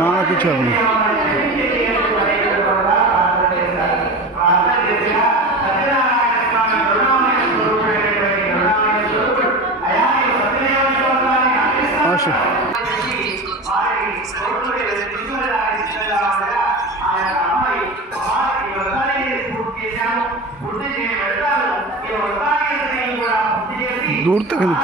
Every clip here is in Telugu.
না কিছু হবে না। दूर तक नहीं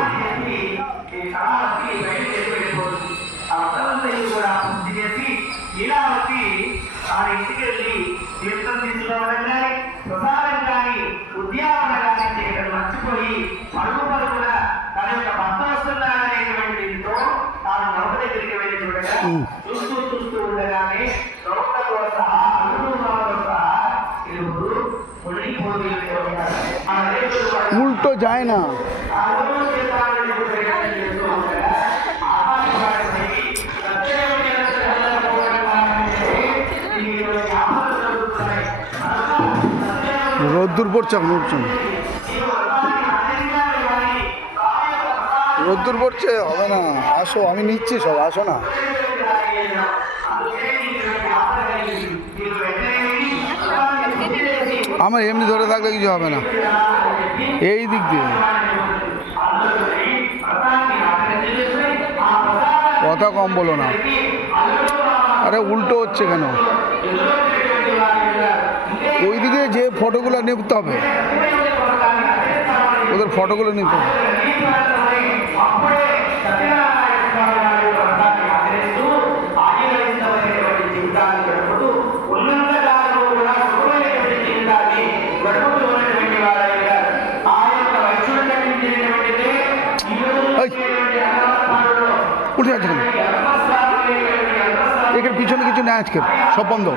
ఉద్యాపన మర్చిపోయి పరుగు పరుగున తన యొక్క భర్త వస్తున్నాడనేటువంటితో తాను మరొక దగ్గరికి వెళ్ళి చూడగా చూస్తూ ఉండగానే దొంగతో సహా అల్లుడుతో సహా ఇరువురు మునిగిపోతూ ఉల్టో जाए ना রোদ্দুর পড়ছে রোদ্দুর পড়ছে হবে না, আসো আমি নিচ্ছি সব, আসো না। আমার এমনি ধরে থাকলে কিছু হবে না, এই দিক দিয়ে কথা কম বলো না। আরে উল্টো হচ্ছে কেন? ওইদিকে যে ফটোগুলো নিতে হবে, ওদের ফটোগুলো নিতে হবে। উঠে যাচ্ছে কেন? এখানে পিছনে কিছু নেই, আজকে সব বন্ধ।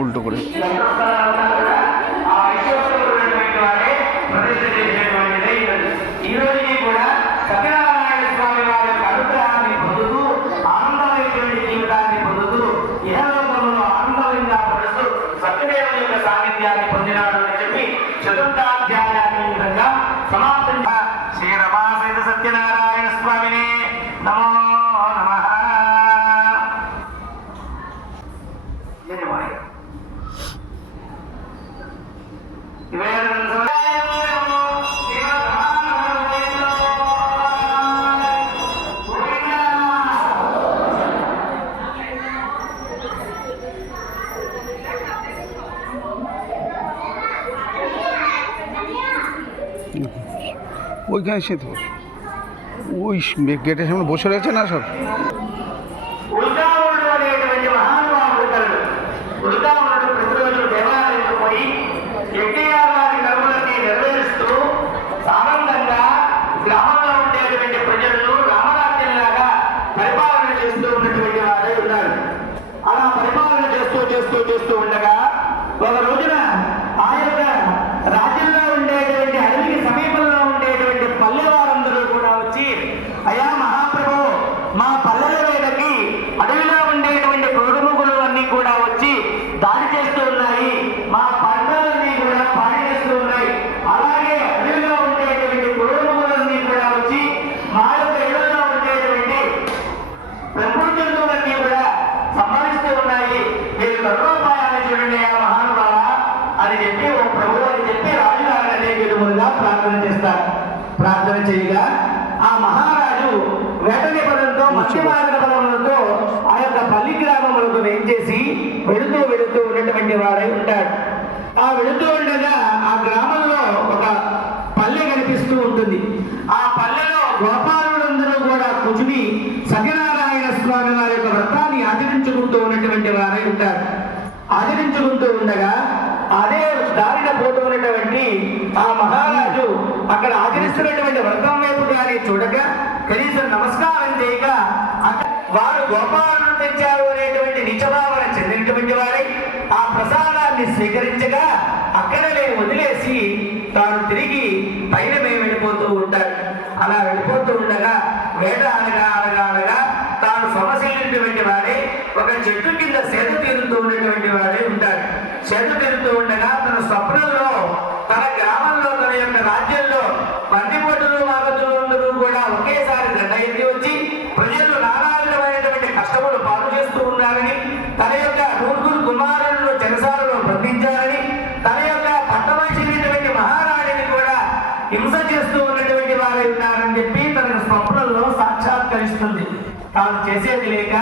উল্টো করে సత్యనారాయణ స్వామిని నమో నమః। ওইখানে সে তো ওই গেটের সামনে বসে রয়েছে না সব। గ్రామంలో ఉండేటువంటి ప్రజలను రామరాజ్యంలాగా పరిపాలన చేస్తూ ఉన్నటువంటి వారే ఉన్నారు. అలా పరిపాలన చేస్తూ ఉండగా ఒక రోజున ఆ యొక్క రాజ్యంలో ఉండేటువంటి అడవికి సమీపంలో ఉండేటువంటి పల్లె వారందరూ కూడా వచ్చి, అయ్యా మహాప్రభు, మా పల్లెల మీదకి అడవిలో ఉండేటువంటి క్రూరముగులు అన్నీ కూడా వచ్చి దాడి చేస్తూ ఉన్నాయి, మా పంటలన్నీ కూడా పాడి చేస్తూ ఉన్నాయి, అలాగే అడవిలో ఉండేటువంటి క్రూరముగులన్నీ కూడా వచ్చి మా ప్రార్థన చేయగా ఆ మహారాజు వేటని పదంతో మత్స్యమార్గ పదములతో ఆ యొక్క పల్లి గ్రామములకు వేయించేసి వెళుతూ ఉన్నటువంటి వాడై ఉంటాడు. ఆ వెళుతూ ఉండగా ఆ గ్రామంలో ఒక పల్లె కనిపిస్తూ ఉంటుంది. ఆ పల్లెలో గోపాలులందరూ కూడా కూర్చుని సత్యనారాయణ స్వామి వారి యొక్క వ్రతాన్ని ఆచరించుకుంటూ ఉన్నటువంటి వారై ఉంటారు. ఆచరించుకుంటూ ఉండగా అదే దారిన పోతూ ఉన్నటువంటి ఆ మహారాజు అక్కడ ఆచరిస్తున్నటువంటి వ్రతం వైపు కానీ చూడక కనీసం నమస్కారం చేయక వారు గోపాలను తెచ్చారు అనేటువంటి నిజభావన చెందినటువంటి వారై ఆ ప్రసాదాన్ని స్వీకరించగా అక్కడలే వదిలేసి తాను తిరిగి పైన మేము వెళ్ళిపోతూ ఉంటాడు. అలా వెళ్ళిపోతూ ఉండగా వేట అనగా తాను సమస్యటువంటి వాడే ఒక చెట్టు కింద సేద తీరుతూ ఉన్నటువంటి వాడే ఉంటాడు. సేద తీరుతూ ఉండగా తన స్వప్నంలో తన గ్రామంలో తన యొక్క రాజ్యంలో బందిపోటులు మాగతులందరూ కూడా ఒకేసారి దండెత్తి వచ్చి ప్రజలు నానా విధమైనటువంటి కష్టములు పాలు చేస్తూ ఉన్నారని, తన యొక్క నూరుగురు కుమారులను చెరసాలలో బంధించారని, తన యొక్క పట్టవలసినటువంటి మహారాణిని కూడా హింస చేస్తూ ఉన్నటువంటి వారు ఉన్నారని చెప్పి తన స్వప్నంలో సాక్షాత్కరిస్తుంది. తాను చేసేది లేక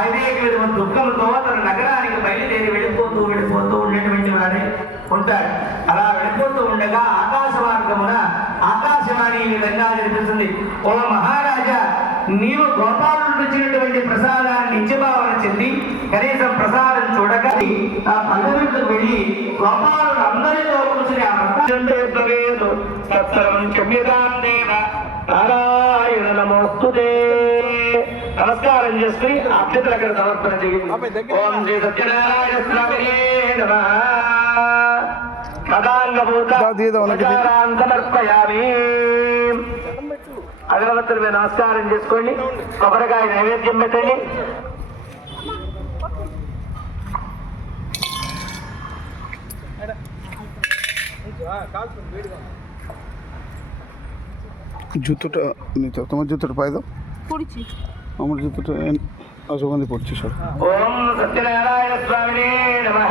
అనేక విధమైన దుఃఖంతో తన నగరానికి బయలుదేరి వెళ్ళిపోతూ ఉన్నటువంటి వాడే ఉంటాడు. అలా వెళ్ళిపోతూ ఉండగా ఆకాశ మార్గమున ఆకాశవాణి ఈ విధంగా జరుగుతుంది. ఓ మహారాజా, నీవు గోపాలను తెచ్చినటువంటి ప్రసాదాన్ని నిత్యభావన చెంది కనీసం ప్రసాదం చూడక ఆ పల్లెలకు వెళ్ళి గోపాలను అందరితో కూర్చుని ఆ నారాయణ నమోస్తుతే నమస్కారం చేసుకుని అభ్యర్థులు అక్కడ సమర్పణ చేయండి. ఓం శ్రీ సత్యనారాయణ స్వామినే నమః. సమర్పయామి. అగరవత్తుల మీద నమస్కారం చేసుకోండి. కొబ్బరికాయ నైవేద్యం పెట్టండి. জুতোটা নিতে, তোমার জুতোটা পাই দাও। আমার জুতোটা সুগন্ধি পড়ছি সব। ওম সত্যনারায়ণ স্বামিনে নমঃ।